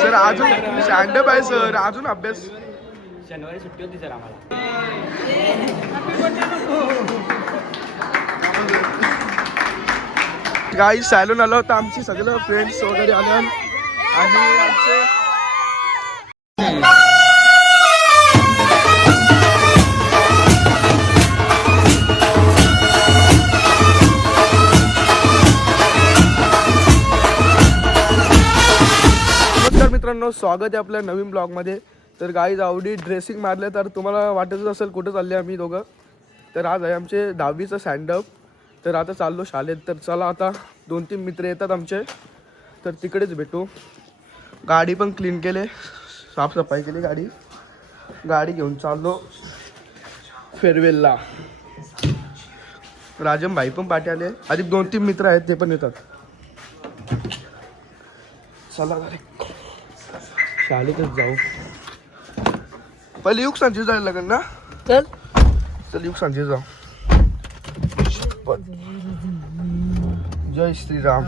Sir अजून stand up आहे sir, अजून अभ्यास. शनिवारी सुट्टी होती सर आम्हाला. गाई सॅलून आलो होतं, आमची सगळं फ्रेंड्स वगैरे आले आणि आमचे मित्रांनो, स्वागत आहे आपल्या नवीन ब्लॉगमध्ये. तर गाईज आवडी ड्रेसिंग मारले तर तुम्हाला वाटतच असेल कुठं चालले आम्ही दोघं. तर आज आहे आमचे 10वीचं स्टँडअप. तर आता चाललो शाळेत. तर चला आता 2-3 मित्र येतात आमचे, तर तिकडेच भेटू. गाडी पण क्लीन केले, साफसफाई केली गाडी घेऊन चाललो फेअरवेलला. राजम भाई पण पाठी आले, अधिक 2-3 मित्र आहेत ते पण येतात. चला शाळेतच जाऊ. पहिले युग सांजे जायला लागेल ना. चल युग सांजे जाऊ. जय श्री राम.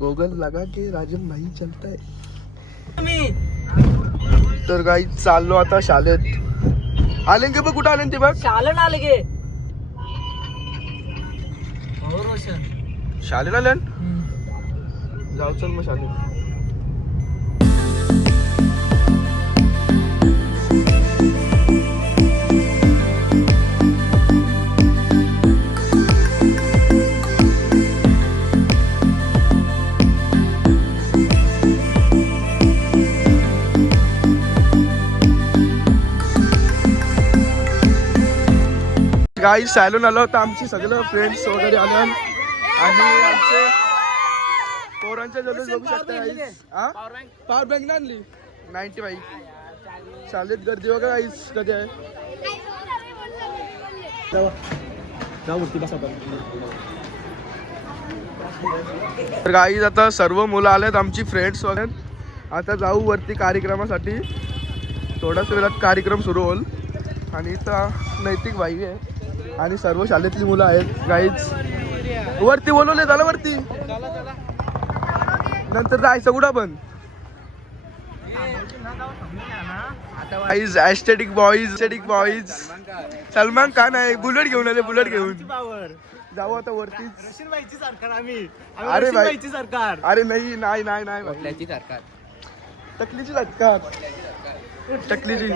गोगल लगा के राजन भाई चलता है. तर गाई चाललो आता शाळेत. आले गे बघ, कुठं आले ते बघ. शाळेत आले गे. शाळेत आले जाऊ. चल मग शाळेत. गाई सॅलून आलो होतं, आमची सगळं फ्रेंड्स वगैरे आले आणि आमचे पोरांच्या जवळ बघू शकता. पॉवर बँक आणली 95. शाळेत गर्दी वगैरे आईस कधी आहे. तर गाईज आता सर्व मुलं आलेत आमची फ्रेंड्स वगैरे. आता जाऊ वरती कार्यक्रमासाठी. थोड्याच वेळात कार्यक्रम सुरू होईल. आणि इथं नैतिक बाई आहे आणि सर्व शाळेतली मुलं आहेत. गाईज वरती बोलवले, झालं वरती. नंतर जायचं कुठं पण. Guys aesthetic boys Salman Khan आहे. बुलेट घेऊन आले, बुलेट घेऊन जाऊ आता वरती. अरे भाई सरकार, अरे नाही टकलीची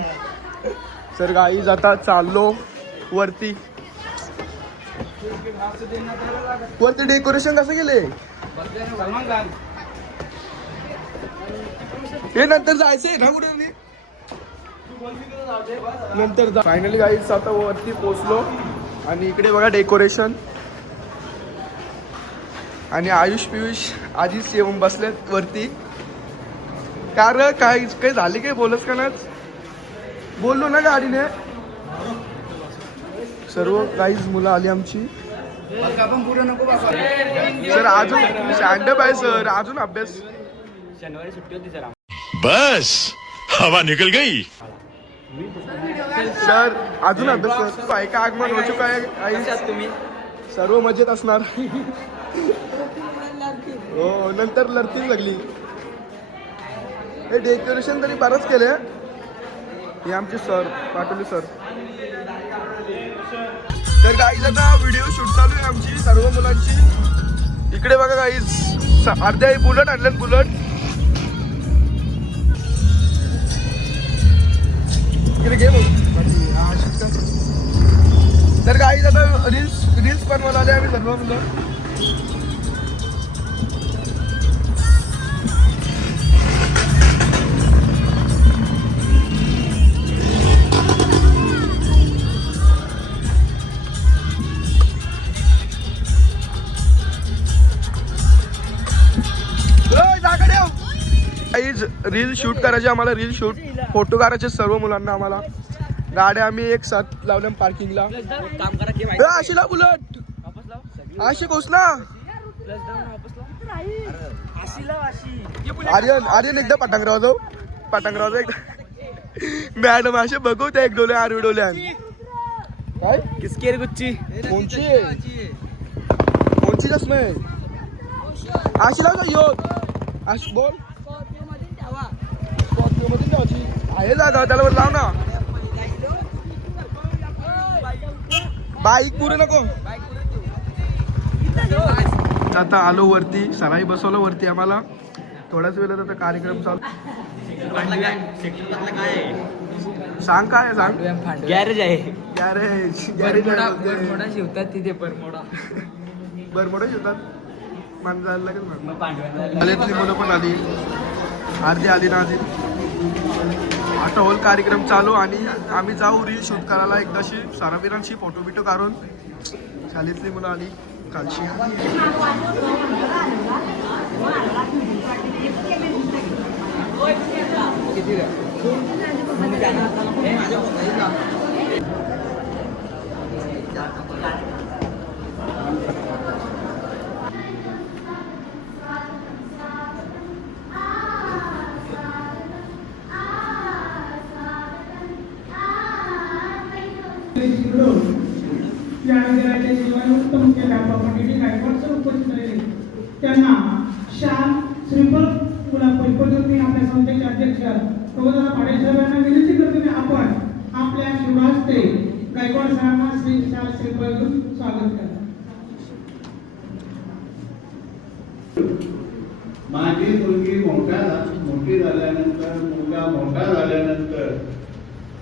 सर. गाईज आता चाललो वरती. डेकोरेशन कसं केले हे नंतर जायचंय ना कुठे. नंतर फायनली गाईज आता वरती पोचलो आणि इकडे बघा डेकोरेशन. आणि आयुष पियुष आधीच येऊन बसलेत वरती. कारण काय झाले काय बोलच का नाच बोललो ना गाडीने. सर्व गाईज मुलं आली आमची. सर अजून स्टँडअप आहे सर, अजून अभ्यास. शनिवारी सुट्टी होती सर. बस हवा निकल गई. सर अजून अभ्यास. काय का आगमन हो चुका आहे. तुम्ही सर्व मजेत असणार. हो नंतर लढतीच लागली. हे डेकोरेशन तरी बरंच केले. हे आमचे सर पाटोले सर. तर गाईज आता व्हिडिओ शूट चालू आहे आमची सर्व मुलांची. इकडे बघा गाईज अर्ध्या बुलेट आणल्यात. बुलेट इकडे घे बघ. तर गाईज आता रील्स बनवायला आले आम्ही सर्व मुलं. रील शूट करायचे आम्हाला. रील शूट फोटो काढायचे सर्व मुलांना आम्हाला. गाड्या आम्ही एक साथ लावल्या पार्किंगला. अशी लाव बुलेट. अशी कोस ना. आर्यन एकदा पटांगराव जाऊ एकदा. मॅडम असे बघू त्या एक डोल्या आरवी डोल्या. काय किसकी गुच्ची कोणची चष्मा आहे. अशी लाव यो. बोल स्कॉर्पिओमध्ये ठेवायची आहे जागा त्याला वर लाव ना बाईक पुरे नको आता आलो वरती सराई बसवलं वरती आम्हाला थोड्याच वेळात आता कार्यक्रम चालू सांग काय आहे, सांग गॅरेज आहे गॅरेज गॅरेज शिवतात तिथे परमोडा बरमोडा शिवतात मान जायला लागेल ना मग पांडव्यांना कॉलेजली मुलं पण आली अर्धी आली ना आधी आता होल कार्यक्रम चालू आणि आम्ही जाऊ रील शूट करायला एकदाशी साराबिरांशी फोटो बिटो काढून शाळेतली मुलं आली कालची या नगराच्या जीवन उत्तम केला पंडित गायकवाड उपस्थित राहिले त्यांना श्याम श्रीफळ मुला परिपत्रनी आपल्या संस्थेचे अध्यक्ष प्रबोधन पाडेसर यांना विनंती करतो की आपण आपल्या शुभास्ते गायकवाड सरांना श्री श्याम श्रीफळ देऊन स्वागत करा. माझी मुलगी मोठी झाल्यानंतर मुलगा मोठा झाल्यानंतर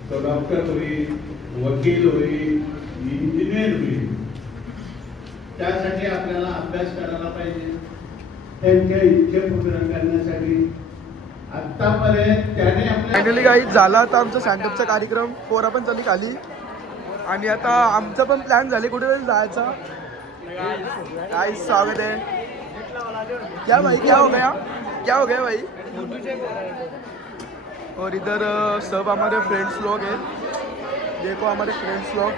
तो डॉक्टर होईल वकील होईल इंजिनियर होईल त्यासाठी आपल्याला अभ्यास करायला पाहिजे त्यांच्या इच्छा पूर्ण करण्यासाठी आतापर्यंत त्याने आपल्या फायनली काही झाला आता आमचा स्टँडअपचा कार्यक्रम पोरा पण चालली खाली आणि आता आमचा पण प्लॅन झाले कुठेतरी जायचा काय स्वागत आहे क्या भाई क्या हो गया भाई और इधर सब हमारे फ्रेंड्स लोग हैं देखो हमारे फ्रेंड्स लोग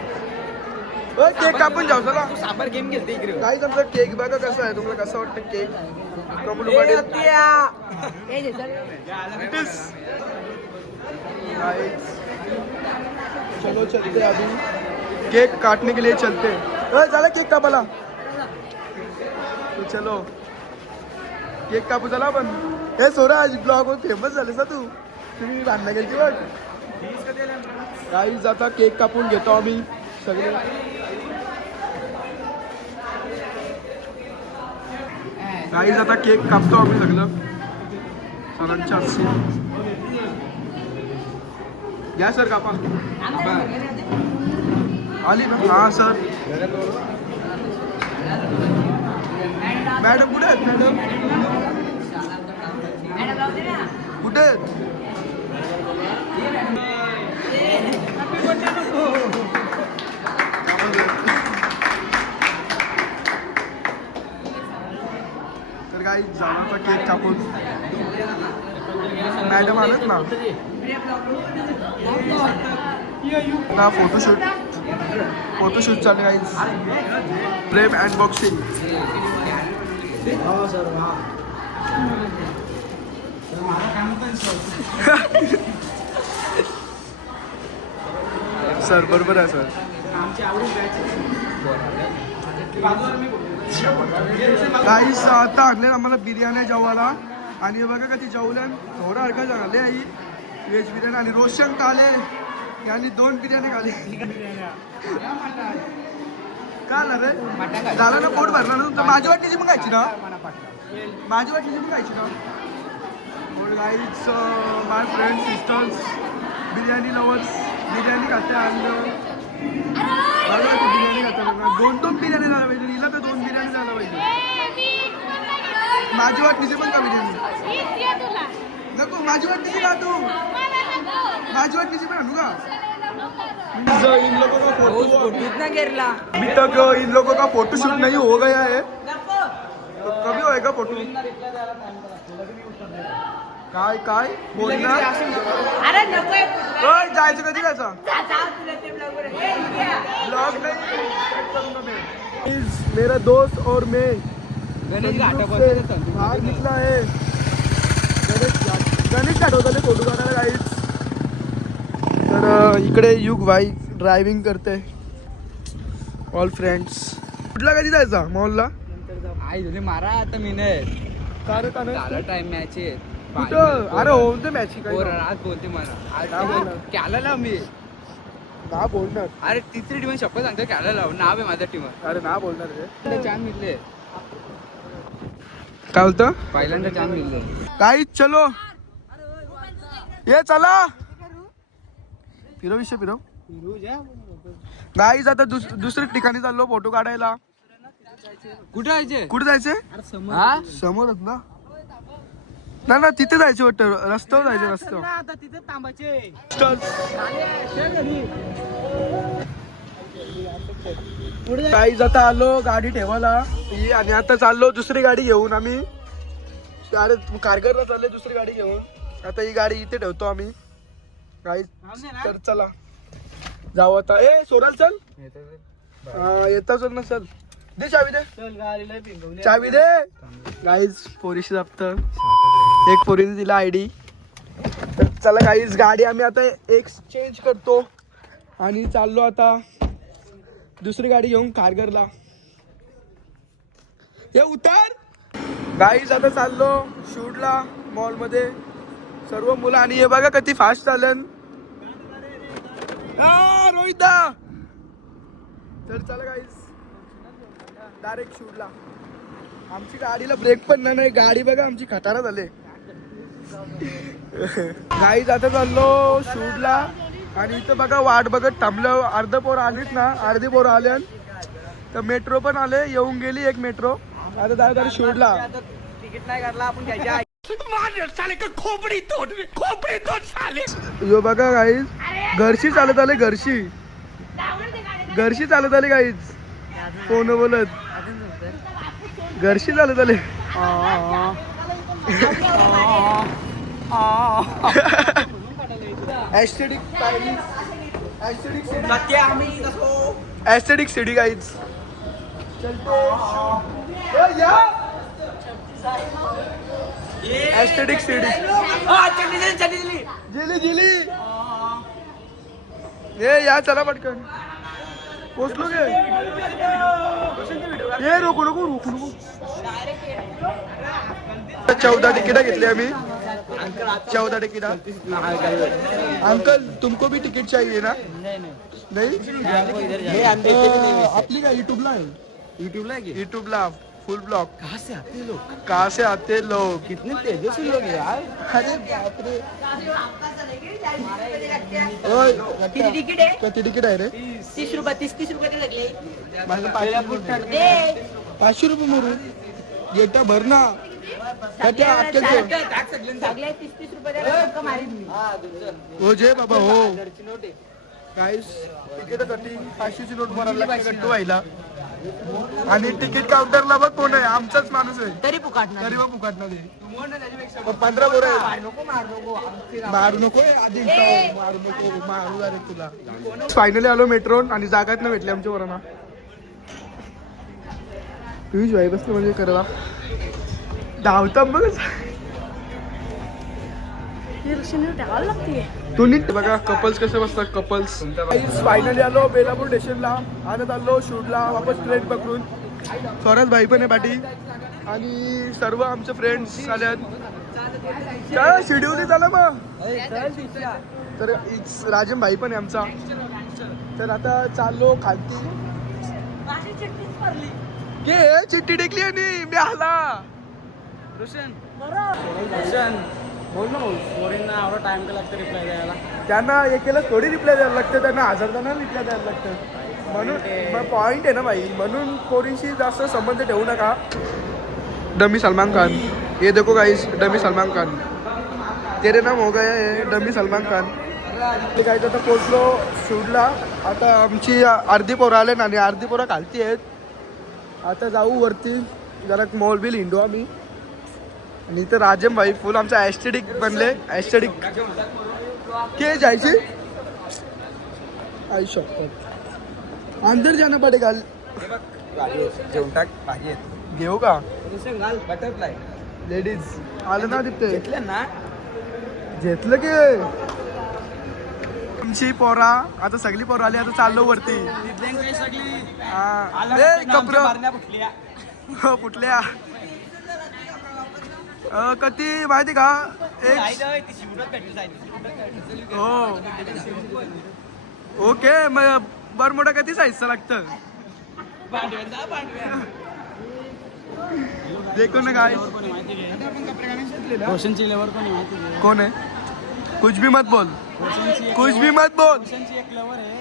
केक कापून जाऊ चला साबर गेम खेळते इकडे काही तुमचा केक बघा कसा आहे तुम्हाला कसं वाटतं केक कबूल चलो चलते अभी केक काटने के लिए चलते चला केक कापाला तो चलो केक कापू चला आपण हे स्वराज ब्लॉग वर फेमस झाले सा तू तुम्ही भांडणं गेलती बघ काहीच आता केक कापून घेतो आम्ही सगळे काहीच आता केक कापतो आम्ही सगळं सरांच्या घ्या सर कापा आली ना हा सर मॅडम कुठे आहेत मॅडम कुठे आहेत तर काही जाण्याचा केक कापून मॅडम आलेत ना आता फोटोशूट चालू काही फ्रेम अनबॉक्सिंग सर बरोबर आहे सर काही आता आणले आम्हाला बिर्याणी जेवायला आणि बघा का ती जेवल्यान थोडा हलका झाले आई व्हेज बिर्याणी आणि रोशन आले यांनी 2 बिर्याणी खाली का रे झाला ना पोट भरला ना तुमचं माझी वाटणीची मग खायची ना माझी वाटणीची मग खायची ना guys my friend sisters biryani lovers biryani खाते आणलं बिर्याणी खाता 2 बिर्याणी झाला पाहिजे हिला तर 2 बिर्याणी झाला पाहिजे माझी वाटणीची पण का बिर्याणी नको माझी वाटणीची का तू माझी वाटणीची पण आणू का इन लोगों का फोटो अभी तक इन लोगों का फोटो शूट नहीं हो गया है तो कभी होएगा फोटो काय काय बोलणार अरे नको जायचं कधी जायचं ब्लॉग नहीं मेरा दोस्त और मैं बाहर निकला है गणेश घाट होता फोटो काढायला गाईच तर इकडे युग भाई ड्रायव्हिंग करते ऑल फ्रेंड्स कुठला कधी जायचा मॉलला आई तुझे मारा आता मी काय रे का नाही? झाला टाइम मॅच आहे कुठं? अरे होऊन दे मॅच काय आज बोलते मला आज काय बोलणार? कॅला लाव मी ना बोलणार. अरे तिसरी टीम शपथ सांगतो कॅला लाव नाव आहे माझ्या टीम अरे ना बोलणार रे. चान्स मिळले काय बोलतो पहिल्यांदा चान्स मिळले काही चलो ये चला फिरव विषय फिरव गाईज आता दुसऱ्या ठिकाणी चाललो फोटो काढायला. कुठे जायचे कुठे जायचंय? हा समोरच ना. ना ना तिथे जायचं वाटतं रस्त्यावर जायचं रस्त्यावर. आता तिथे थांबायचे गाईज आता आलो गाडी ठेवायला ही आणि आता चाललो दुसरी गाडी घेऊन आम्ही. अरे कारगरला चाललोय दुसरी गाडी घेऊन. आता ही गाडी इथे ठेवतो आम्ही गाईज. तर चला जाऊ आता. ए सोराल चल येता चल ना चल. दे चावी दे चावी दे. गाईज पोरीशी जप्त एक पोरीने दिला आयडी. तर चला गाईज गाडी आम्ही आता एक्सचेंज करतो आणि चाललो आता दुसरी गाडी घेऊन कारगरला. हे उतर गाईज आता चाललो शूटला मॉलमध्ये सर्व मुलं. आणि हे बघा किती फास्ट चालन रोहिता. तर चला गाईज डायरेक्ट शूटला. आमची गाडीला ब्रेक पण नाही गाडी बघा आमची खटारा झाले. गाईज आता चाललो शूटला आणि इथं बघा वाट बघत थांबलं. अर्ध पोरं आलीत ना अर्धी पोरं आल्या तर मेट्रो पण आले येऊन गेली एक मेट्रो. आता जायचं शूटला. तिकीट नाही काढला आपण घ्यायच्या यो बघा गाईज घरशी चालत आले घरशी चालत आले गाईज. फोन बोलत घरशी चालत आले. Aesthetic city guys. Aesthetic city जिली जिली. ये या चला पटकन पोचलो गे. ये रोकू नको रोकू नको. 14 तिकीट घेतली आम्ही. 14 तिकीट. अंकल तुमको भी तिकीट चाहिए ना? नहीं आपली काय युट्यूबला आहे. युट्यूबला फुल ब्लॉग. कहाँ से आते लोग कितने तेजस्वी लोग हैं यार. अरे बाप रे. ओय किती तिकीट आहे रे? 30 रुपये 30 रुपये लागले. माझं 500 रुपये मोरू गेटा भर ना. सगळे 30 रुपये मारीन. हो जे बाबा हो गाईस तिकीटासाठी 500ची नोट भरायला लागते गट्टू व्हायला. आणि तिकीट काउंटरला बघ कोण आहे आमचाच माणूस आहे तरी फुकाटणार. तरी बघ फुकाटणार आहे. 15 बोर आहे. मारू नको आधी मारू नको मारू अरे तुला. फायनली आलो मेट्रो आणि जागाच नाही भेटली आमच्या वरांना. पियुष भाई बसलं म्हणजे करायला धावता बघ. तू नीट बघा कपल्स कसे बसतात कपल्स. फायनली आलो बेलापूर स्टेशनला. आता चाललो शूटला वापस ट्रेन पकडून. स्वराज भाई पण आहे पाठी आणि सर्व आमचे फ्रेंड्स आल्यात. काय शेड्यूल झालं मग. तर राजम भाई पण आहे आमचा. तर आता चाललो खालती. चिठ्ठी टेकली आणि मी आला. रोशन बोल ना भाऊ. पोरींना एवढा टाइम का लागतं रिप्लाय द्यायला. त्यांना एकेलाच थोडी रिप्लाय द्यायला लागतं. त्यांना 1000 जणांना रिप्लाय द्यायला लागतं. म्हणून पॉइंट आहे ना भाई. म्हणून पोरींशी जास्त संबंध ठेवू नका. डमी सलमान खान ये देखो गाइस. डमी सलमान खान तेरे नाम हो गया है डमी सलमान खान. ते काय आता पोचलो शूटला. आता आमची अर्धी पोरं आले ना आणि अर्धी पोरं खालती आहेत. आता जाऊ वरती जरा मॉल बिल हिंडू आम्ही. आणि इथं राजम भाई फुल आमचा ऍस्थेटिक बनले. ऍस्थेटिक के जायची आई शकतात. अंदर जाणं पडेगा. जेवण टाक भाजी आहेत. घेऊ का घाल बटरफ्लाय. लेडीज आलं ना तिथे घेतले ना घेतलं की. आमची पोरा आता सगळी पोरं आली. आता चाललो वरती. कपडे फुटल्या. कधी माहिती का एक हो ओके मग बर मोठा कधी साईजचं लागतं देखो ना गाइस रोशनची लेवर पण आहे माहिती आहे कौन है कुछ भी मत बोल कुछ भी मत बोल रोशनची एक लेवर आहे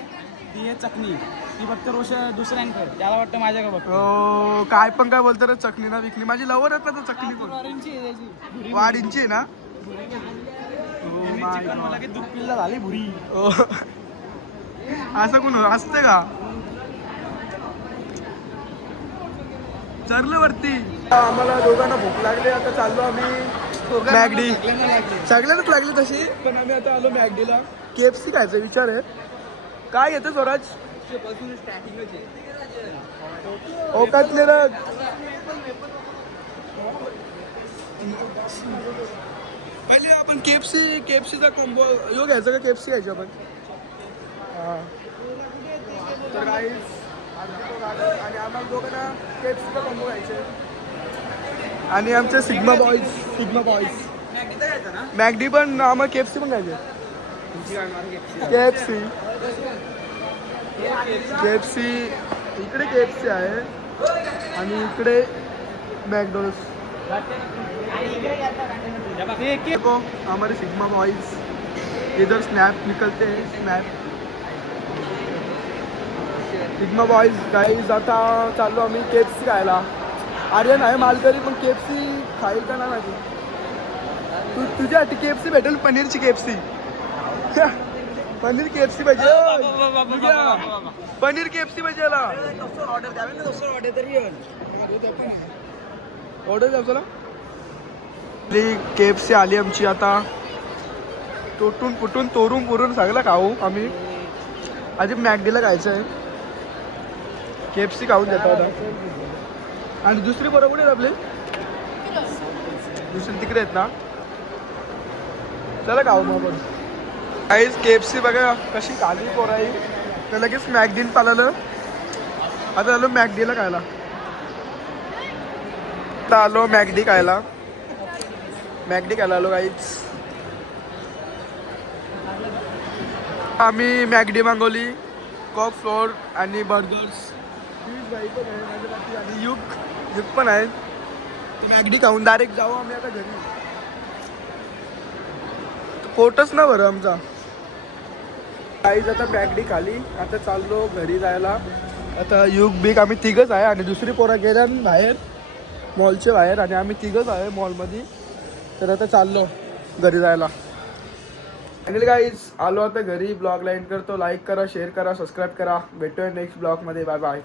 ती आहे चकनी ती फक्त रोशन दुसऱ्यांकडे त्याला वाटतं माझ्याकडे बघ ओ काय पण काय बोलतो रे चकली ना विकली माझी लवर येत ना तर चकली पण ऑरेंजची आहे त्याची वाढींची आहे ना चिकन मला की दूध पिल्ला झाली भुरी ओ. असं कोण असते का चरलं वरती आम्हाला दोघांना भूक लागली आता चाललो आम्ही मॅगडी सगळ्यांनाच लागली तशी पण आम्ही आता आलो मॅगडीला KFC खायचा विचार आहे काय येतं स्वराज ओकातले पहिले आपण केएफसीचा कॉम्बो यो घ्यायचा का KFC घ्यायचा आपण हा तर guys, आणि आम्हाला दोघांना KFCचा कॉम्बो घ्यायचे आणि आमचे सिग्मा बॉईज मॅगडी पण आम्हाला KFC पण घ्यायचे KFC इकडे KFC आहे आणि इकडे मॅकडॉनल्ड्स देखो हमारे सिग्मा बॉयज इधर स्नैप निकलते हैं स्नैप सिग्मा बॉयज गाईज आता चाललो आम्ही KFC खायला आर्यन आहे मालकरी पण KFC खाईल का नाही माहिती तुझ्यासाठी KFC भेटेल पनीरची KFC पनीर KFC पाहिजे पनीर KFC पाहिजे ऑर्डर द्यावे ना दुसरं ऑर्डर तरी ऑर्डर द्या चला KFC आली आमची आता तुटून फुटून तोरून पुरून सगळं खाऊ आम्ही आधी मॅगडीला खायचं आहे KFC खाऊन देतो आता आणि दुसरी बरोबर आहेत आपले दुसरी तिकडे आहेत ना चला खाऊ मग आपण काहीच KFC बघा कशी खाली पोराई तर लगेच मॅगडीन पाळलं आता आलो मॅगडीला खायला आता आलो मॅगडी खायला आलो काहीच आम्ही मॅगडी मागवली कॉक फ्लोअर आणि बर्गर्स आणि युग पण आहे ती मॅगडी खाऊन डायरेक्ट जाऊ आम्ही आता घरी पोटच ना बरं आमचा काहीच आता मॅगडी खाली आता चाललो घरी जायला आता युग बिग आम्ही तिघच आहे आणि दुसरी पोरं गेल्या बाहेर मॉलच्या बाहेर आणि आम्ही तिघच आहे मॉलमध्ये तर आता चाललो घरी जायला आणि गाईज आलो आता घरी ब्लॉग लाईक करतो लाईक करा शेअर करा सबस्क्राईब करा भेटूया नेक्स्ट ब्लॉगमध्ये बाय बाय